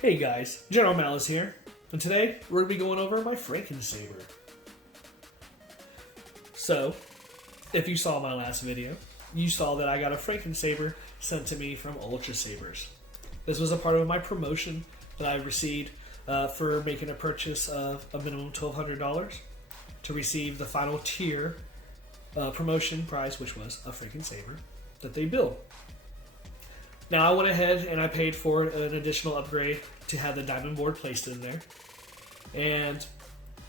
Hey guys, GeneralMalice here, and today we're going to be going over my Frankensaber. So, if you saw my last video, you saw that I got a Frankensaber sent to me from Ultrasabers. This was a part of my promotion that I received for making a purchase of a minimum $1,200 to receive the final tier promotion prize, which was a Frankensaber that they build. Now I went ahead and I paid for an additional upgrade to have the diamond board placed in there, and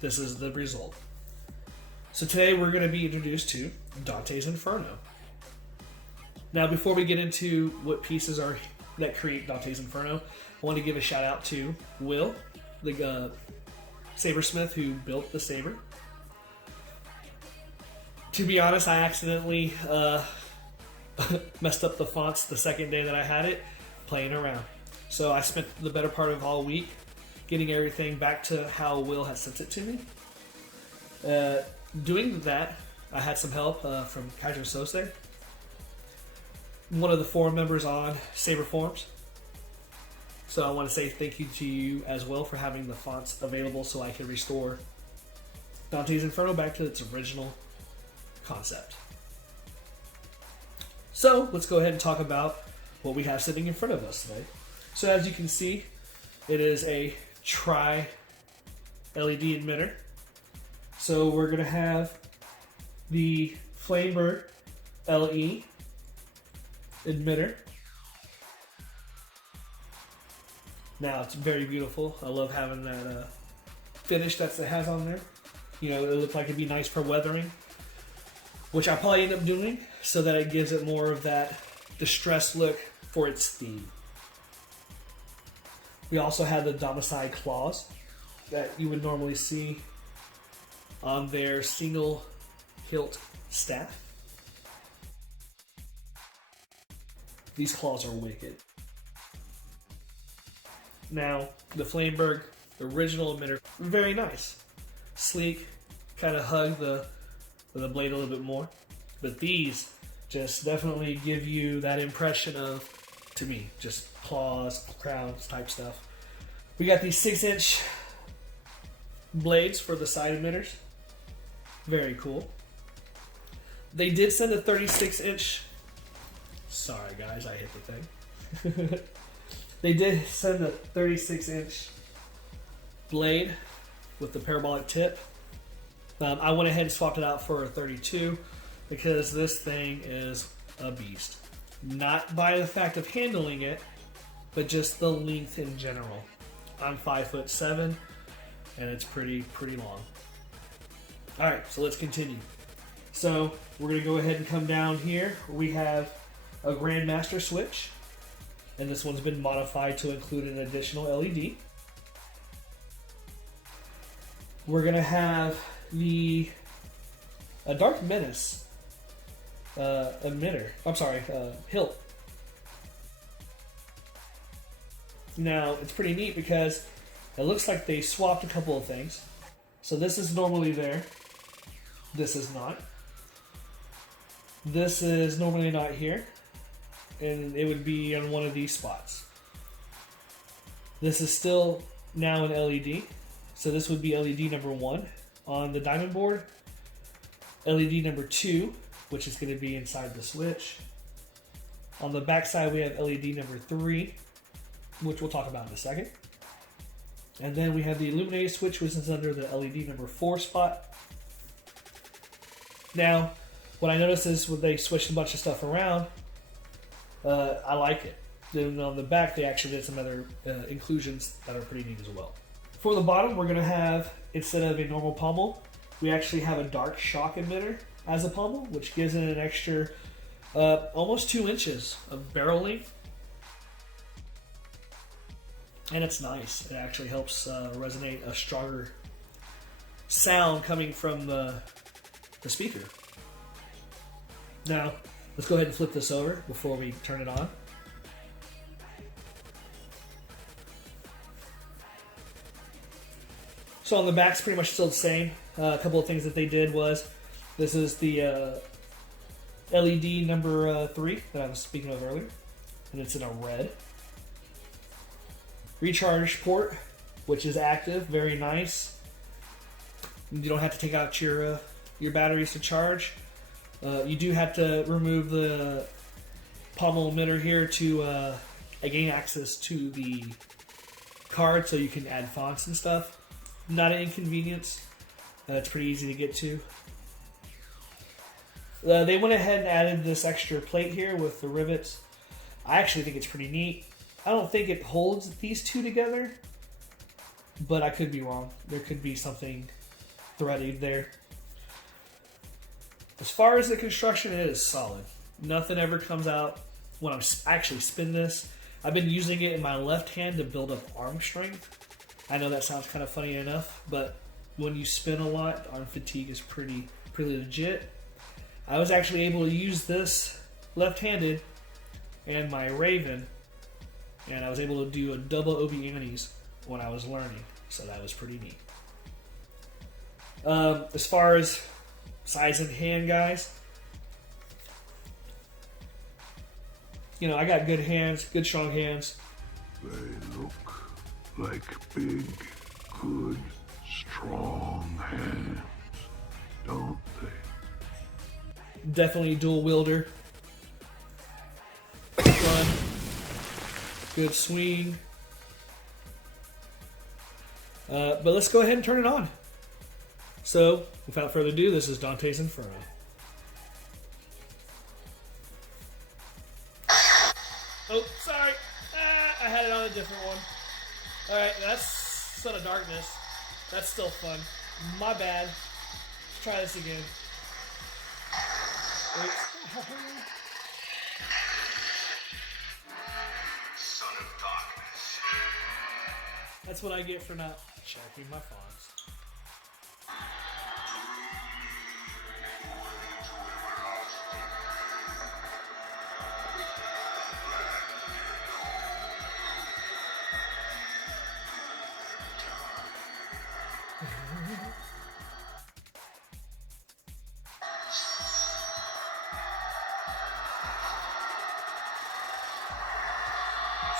this is the result. So today we're going to be introduced to Dante's Inferno. Now before we get into what pieces are that create Dante's Inferno, I want to give a shout out to Will, the sabersmith who built the saber. To be honest, I accidentally messed up the fonts the second day that I had it playing around. So I spent the better part of all week getting everything back to how Will had sent it to me. Doing that, I had some help from Kaiser Sose, one of the forum members on Saber forums. So I want to say thank you to you as well for having the fonts available so I can restore Dante's Inferno back to its original concept. So let's go ahead and talk about what we have sitting in front of us today. So as you can see, it is a tri-LED emitter. So we're going to have the Flamberge LE emitter. Now it's very beautiful. I love having that finish that it has on there. You know, it looks like it'd be nice for weathering, which I'll probably end up doing so that it gives it more of that distressed look for its theme. We also have the Dominicide claws that you would normally see on their single hilt staff. These claws are wicked. Now, the Flamberge original emitter, very nice. Sleek, kind of hug the blade a little bit more. But these just definitely give you that impression of, to me, just claws, crowns type stuff. We got these 6-inch blades for the side emitters. Very cool. They did send a 36-inch. Sorry guys, I hit the thing. They did send a 36-inch blade with the parabolic tip. I went ahead and swapped it out for a 32 because this thing is a beast. Not by the fact of handling it, but just the length in general. I'm 5'7", and it's pretty long. Alright, so let's continue. So we're going to go ahead and come down here. We have a Grandmaster switch, and this one's been modified to include an additional LED. We're going to have a Dark Menace emitter. I'm sorry, Hilt. Now it's pretty neat because it looks like they swapped a couple of things. So this is normally there. This is not. This is normally not here, and it would be on one of these spots. This is still now an LED. So this would be LED number 1 on the diamond board. LED number 2, which is going to be inside the switch. On the back side, we have LED number 3, which we'll talk about in a second. And then we have the Illuminated switch, which is under the LED number 4 spot. Now, what I noticed is when they switched a bunch of stuff around, I like it. Then on the back, they actually did some other inclusions that are pretty neat as well. For the bottom, we're going to have, instead of a normal pommel, we actually have a dark shock emitter as a pommel, which gives it an extra almost 2 inches of barrel length. And it's nice. It actually helps resonate a stronger sound coming from the speaker. Now, let's go ahead and flip this over before we turn it on. So on the back, it's pretty much still the same. A couple of things that they did was, this is the LED number 3 that I was speaking of earlier, and it's in a red. recharge port, which is active, very nice. You don't have to take out your batteries to charge. You do have to remove the pommel emitter here to gain access to the card so you can add fonts and stuff. Not an inconvenience. It's pretty easy to get to. They went ahead and added this extra plate here with the rivets. I actually think it's pretty neat. I don't think it holds these two together, but I could be wrong. There could be something threaded there. As far as the construction, it is solid. Nothing ever comes out when I actually spin this. I've been using it in my left hand to build up arm strength. I know that sounds kind of funny enough, but when you spin a lot, arm fatigue is pretty legit. I was actually able to use this left-handed and my Raven, and I was able to do a double obi-anis when I was learning, so that was pretty neat. As far as size and hand, guys, you know, I got good hands, good strong hands. They look like big, good, strong hands, don't they? Definitely dual wielder. Run. Good swing. But let's go ahead and turn it on. So, without further ado, this is Dante's Inferno. Oh, sorry. I had it on a different one. Alright, that's Son of Darkness. That's still fun. My bad. Let's try this again. Wait. Son of Darkness. That's what I get for not checking my fonts.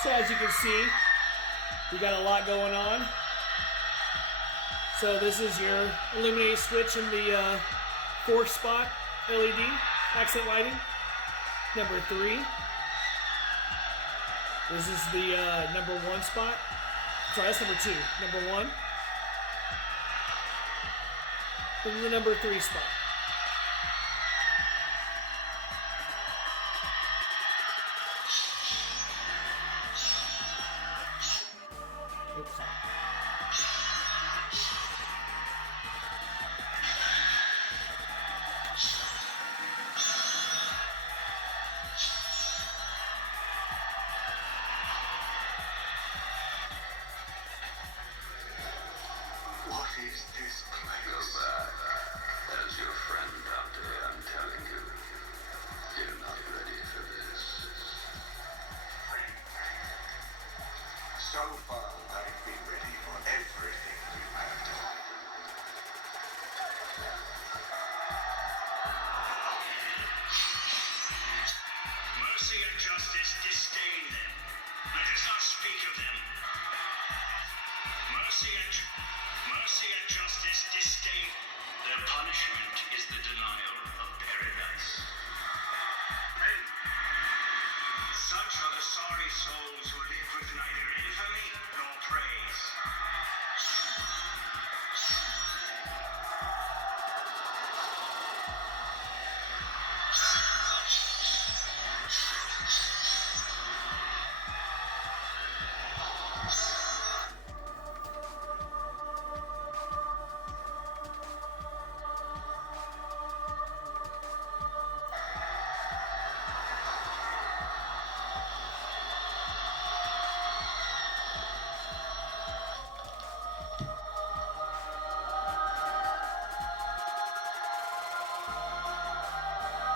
So as you can see, we got a lot going on. So this is your illuminated switch in the 4th spot LED, accent lighting. Number 3. This is the number 1 spot. Sorry, that's number 2. Number 1. Then the number 3 spot. Oops, sorry. What is this place? Go back. As your friend Dante, I'm telling you, you're not ready for this. So far, I've been ready for everything you have done. Mercy and justice disdain them. Let us not speak of them. Mercy and justice disdain. Their punishment is the denial of paradise. And such are the sorry souls who live with neither infamy nor praise.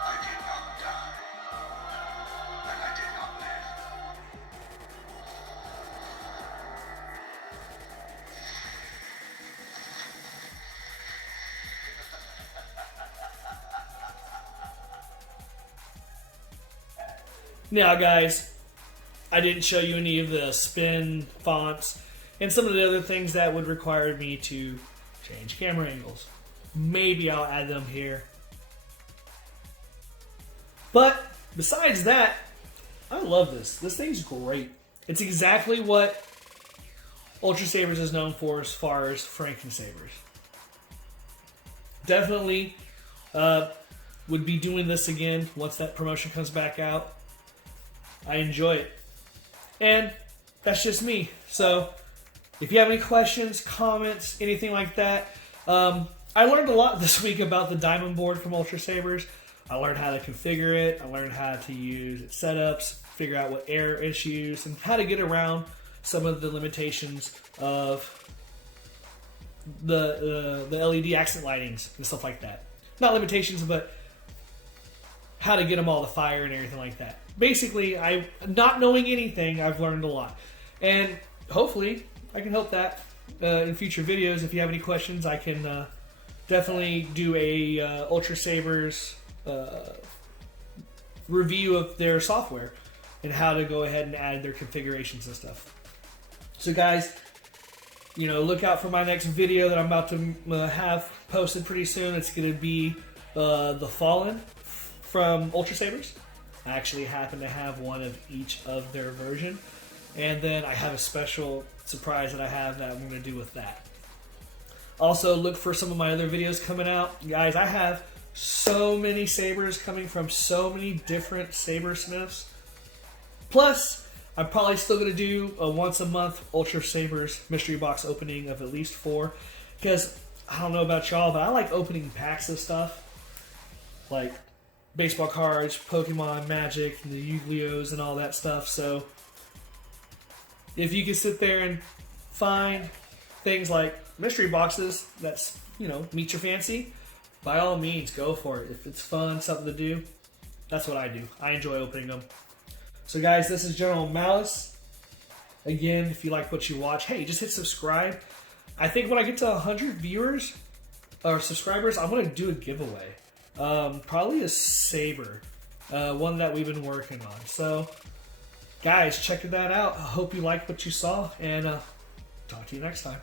I did not die, and I did not live. Now, guys, I didn't show you any of the spin fonts and some of the other things that would require me to change camera angles. Maybe I'll add them here. But besides that, I love this. This thing's great. It's exactly what Ultrasabers is known for as far as Frankensabers. Definitely would be doing this again once that promotion comes back out. I enjoy it. And that's just me. So if you have any questions, comments, anything like that, I learned a lot this week about the diamond board from Ultrasabers. I learned how to configure it. I learned how to use its setups, figure out what error issues, and how to get around some of the limitations of the LED accent lightings and stuff like that. Not limitations, but how to get them all to fire and everything like that. Basically, not knowing anything, I've learned a lot. And hopefully, I can help that in future videos. If you have any questions, I can definitely do a Ultrasabers review of their software and how to go ahead and add their configurations and stuff. So guys, you know, look out for my next video that I'm about to have posted pretty soon. It's going to be the Fallen from Ultrasabers. I actually happen to have one of each of their version. And then I have a special surprise that I have that I'm going to do with that. Also, look for some of my other videos coming out. Guys, I have so many sabers coming from so many different sabersmiths. Plus, I'm probably still going to do a once a month Ultrasabers mystery box opening of at least 4. Because, I don't know about y'all, but I like opening packs of stuff. Like baseball cards, Pokemon, Magic, the Yu-Gi-Ohs, and all that stuff. So, if you can sit there and find things like mystery boxes that's, you know, meet your fancy, by all means, go for it. If it's fun, something to do, that's what I do. I enjoy opening them. So guys, this is GeneralMalice. Again, if you like what you watch, hey, just hit subscribe. I think when I get to 100 viewers or subscribers, I'm going to do a giveaway. Probably a Saber. One that we've been working on. So, guys, check that out. I hope you liked what you saw, and talk to you next time.